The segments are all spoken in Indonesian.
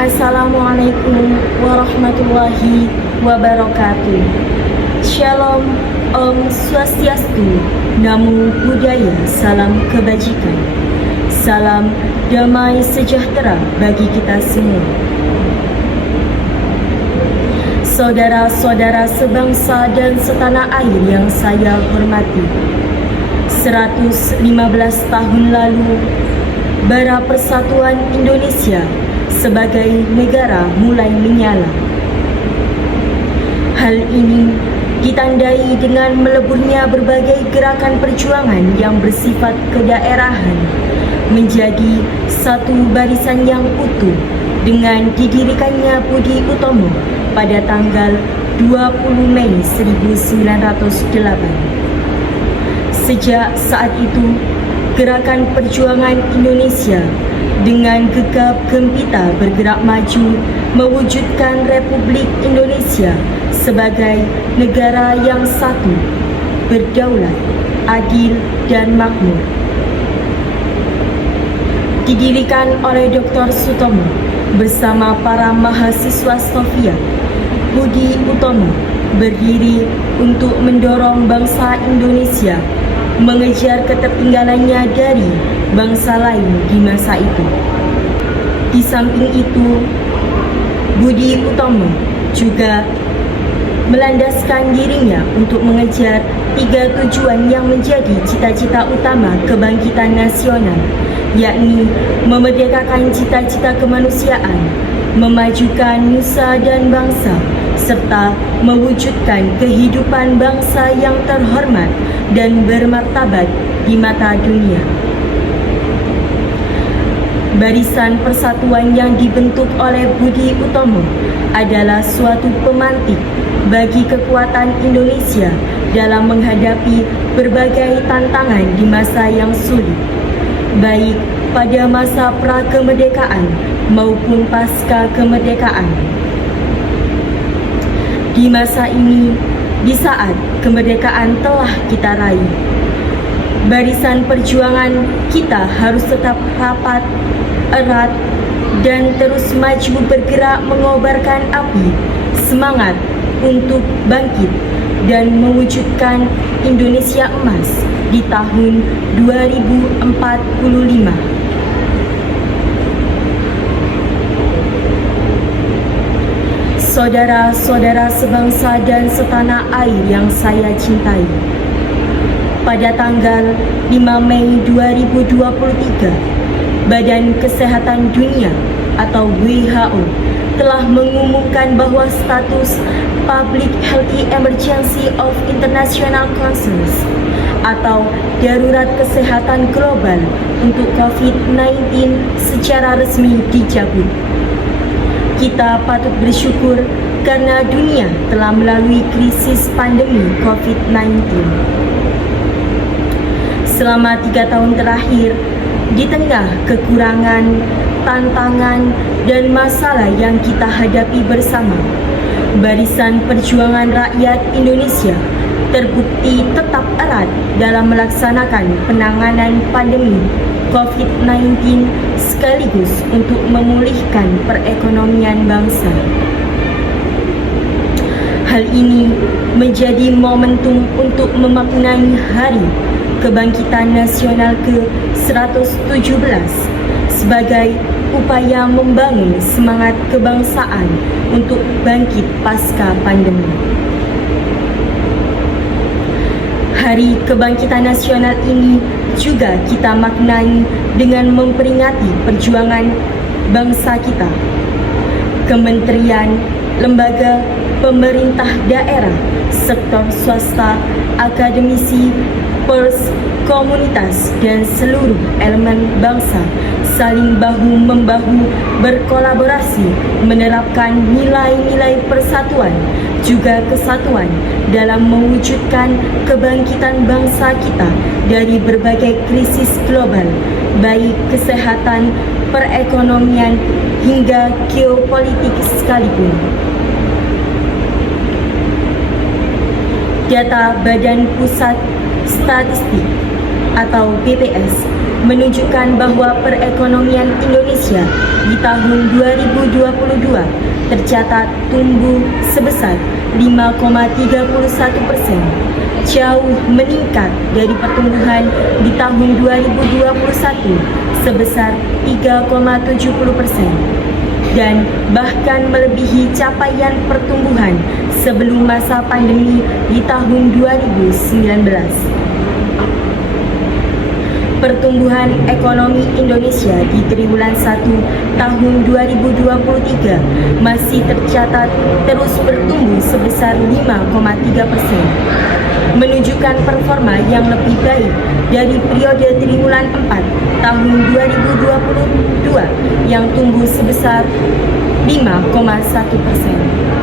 Assalamualaikum warahmatullahi wabarakatuh. Shalom, Om Swastiastu, Namo Buddhaya, salam kebajikan. Salam damai sejahtera bagi kita semua. Saudara-saudara sebangsa dan setanah air yang saya hormati, 115 tahun lalu, bara persatuan Indonesia sebagai negara mulai menyala. Hal ini ditandai dengan meleburnya berbagai gerakan perjuangan yang bersifat kedaerahan menjadi satu barisan yang utuh dengan didirikannya Budi Utomo pada tanggal 20 Mei 1908. Sejak saat itu, gerakan perjuangan Indonesia dengan gegap gempita bergerak maju mewujudkan Republik Indonesia sebagai negara yang satu, berdaulat, adil, dan makmur. Didirikan oleh Dr. Sutomo bersama para mahasiswa Soviet, Budi Utomo berdiri untuk mendorong bangsa Indonesia mengejar ketertinggalannya dari bangsa lain di masa itu. Di samping itu, Budi Utomo juga melandaskan dirinya untuk mengejar 3 tujuan yang menjadi cita-cita utama kebangkitan nasional, yakni memerdekakan cita-cita kemanusiaan, memajukan nusa dan bangsa, serta mewujudkan kehidupan bangsa yang terhormat dan bermartabat di mata dunia. Barisan Persatuan yang dibentuk oleh Budi Utomo adalah suatu pemantik bagi kekuatan Indonesia dalam menghadapi berbagai tantangan di masa yang sulit, baik pada masa pra-kemerdekaan maupun pasca kemerdekaan. Di masa ini, di saat kemerdekaan telah kita raih, barisan perjuangan kita harus tetap rapat, erat, dan terus maju bergerak mengobarkan api semangat untuk bangkit dan mewujudkan Indonesia emas di tahun 2045. Saudara-saudara sebangsa dan setanah air yang saya cintai, pada tanggal 5 Mei 2023, Badan Kesehatan Dunia atau WHO telah mengumumkan bahwa status Public Health Emergency of International Concerns atau darurat kesehatan global untuk COVID-19 secara resmi dicabut. Kita patut bersyukur karena dunia telah melalui krisis pandemi COVID-19. Selama 3 tahun terakhir, di tengah kekurangan, tantangan, dan masalah yang kita hadapi bersama, Barisan Perjuangan Rakyat Indonesia terbukti tetap erat dalam melaksanakan penanganan pandemi COVID-19 sekaligus untuk memulihkan perekonomian bangsa. Hal ini menjadi momentum untuk memaknai Hari Kebangkitan Nasional ke-117 sebagai upaya membangun semangat kebangsaan untuk bangkit pasca pandemi. Hari Kebangkitan Nasional ini juga kita maknai dengan memperingati perjuangan bangsa kita. Kementerian, lembaga, pemerintah daerah, sektor swasta, akademisi, pers, komunitas, dan seluruh elemen bangsa saling bahu-membahu berkolaborasi menerapkan nilai-nilai persatuan juga kesatuan dalam mewujudkan kebangkitan bangsa kita dari berbagai krisis global, baik kesehatan, perekonomian, hingga geopolitik sekalipun. Data Badan Pusat Statistik atau BPS menunjukkan bahwa perekonomian Indonesia di tahun 2022 tercatat tumbuh sebesar 5,31%, jauh meningkat dari pertumbuhan di tahun 2021 sebesar 3,70%, dan bahkan melebihi capaian pertumbuhan sebelum masa pandemi di tahun 2019. Pertumbuhan ekonomi Indonesia di triwulan 1 tahun 2023 masih tercatat terus bertumbuh sebesar 5,3%, menunjukkan performa yang lebih baik dari periode triwulan 4 tahun 2022 yang tumbuh sebesar 5,1%.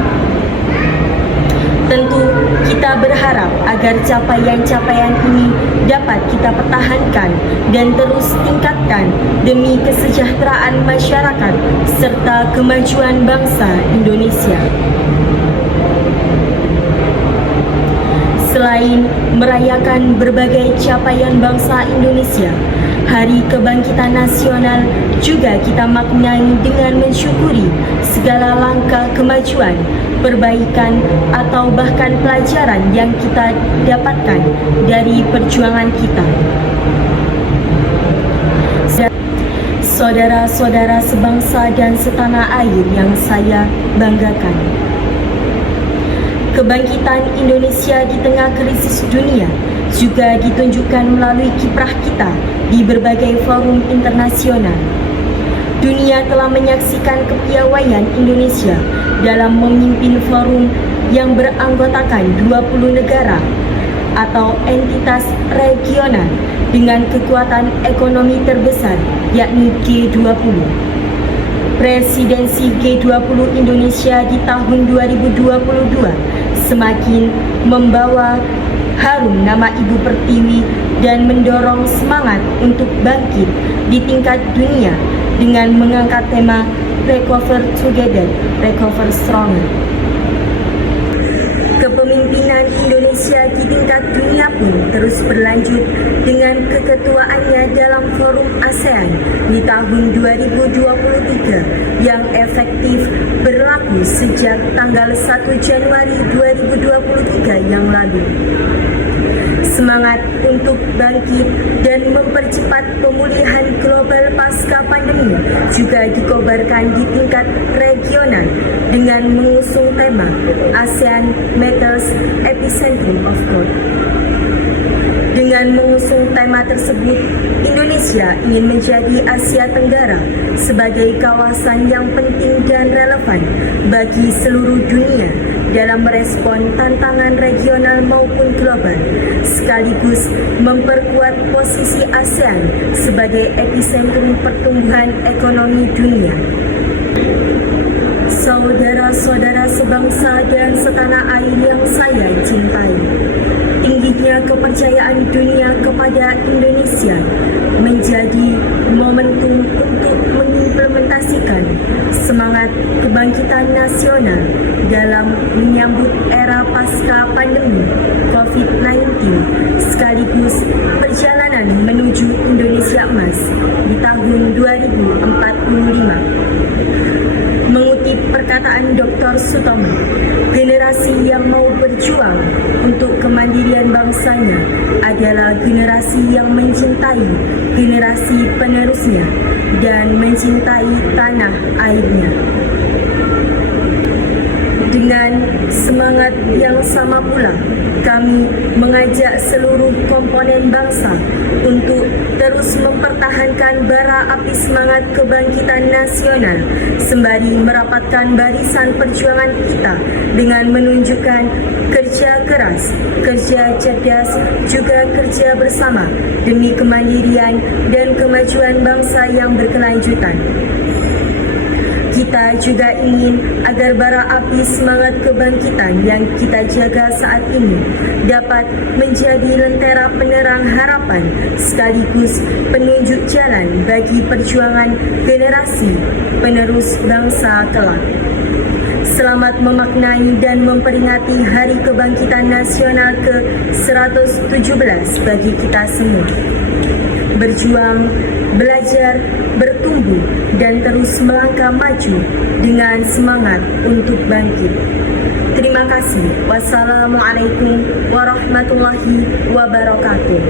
Tentu kita berharap agar capaian-capaian ini dapat kita pertahankan dan terus tingkatkan demi kesejahteraan masyarakat serta kemajuan bangsa Indonesia. Selain merayakan berbagai capaian bangsa Indonesia, Hari Kebangkitan Nasional juga kita maknai dengan mensyukuri segala langkah kemajuan, perbaikan, atau bahkan pelajaran yang kita dapatkan dari perjuangan kita. Saudara-saudara sebangsa dan setanah air yang saya banggakan, kebangkitan Indonesia di tengah krisis dunia juga ditunjukkan melalui kiprah kita di berbagai forum internasional. Dunia telah menyaksikan kepiawaian Indonesia dalam memimpin forum yang beranggotakan 20 negara atau entitas regional dengan kekuatan ekonomi terbesar, yakni G20. Presidensi G20 Indonesia di tahun 2022 semakin membawa harum nama Ibu Pertiwi dan mendorong semangat untuk bangkit di tingkat dunia dengan mengangkat tema Recover Together, Recover Stronger. Kepemimpinan Indonesia di tingkat dunia pun terus berlanjut dengan keketuaannya dalam Forum ASEAN di tahun 2023 yang efektif berlaku sejak tanggal 1 Januari 2023 yang lalu. Semangat untuk bangkit dan mempercepat pemulihan global pasca pandemi juga dikobarkan di tingkat regional dengan mengusung tema ASEAN Matters Epicentrum of Growth. Dengan mengusung tema tersebut, Indonesia ingin menjadi Asia Tenggara sebagai kawasan yang penting dan relevan bagi seluruh dunia dalam merespon tantangan regional maupun global, sekaligus memperkuat posisi ASEAN sebagai epicentrum pertumbuhan ekonomi dunia. Saudara-saudara sebangsa dan setanah air yang saya cintai, tingginya kepercayaan dunia kepada Indonesia menjadi momentum untuk mengimplementasikan semangat kebangkitan nasional dalam menyambut era pasca pandemi COVID-19 sekaligus perjalanan menuju Indonesia Emas di tahun 2045. Mengutip perkataan Dr. Sutomo, generasi yang mau berjuang untuk kemandirian bangsanya adalah generasi yang mencintai generasi penerusnya dan mencintai tanah airnya. Dengan semangat yang sama pula, kami mengajak seluruh komponen bangsa untuk terus mempertahankan bara api semangat kebangkitan nasional sembari merapatkan barisan perjuangan kita dengan menunjukkan kerja keras, kerja cerdas, juga kerja bersama demi kemandirian dan kemajuan bangsa yang berkelanjutan. Kita juga ingin agar bara api semangat kebangkitan yang kita jaga saat ini dapat menjadi lentera penerang harapan sekaligus penunjuk jalan bagi perjuangan generasi penerus bangsa kelak. Selamat memaknai dan memperingati Hari Kebangkitan Nasional ke-117 bagi kita semua. berjuang, belajar, bertumbuh, dan terus melangkah maju dengan semangat untuk bangkit. Terima kasih. Wassalamualaikum warahmatullahi wabarakatuh.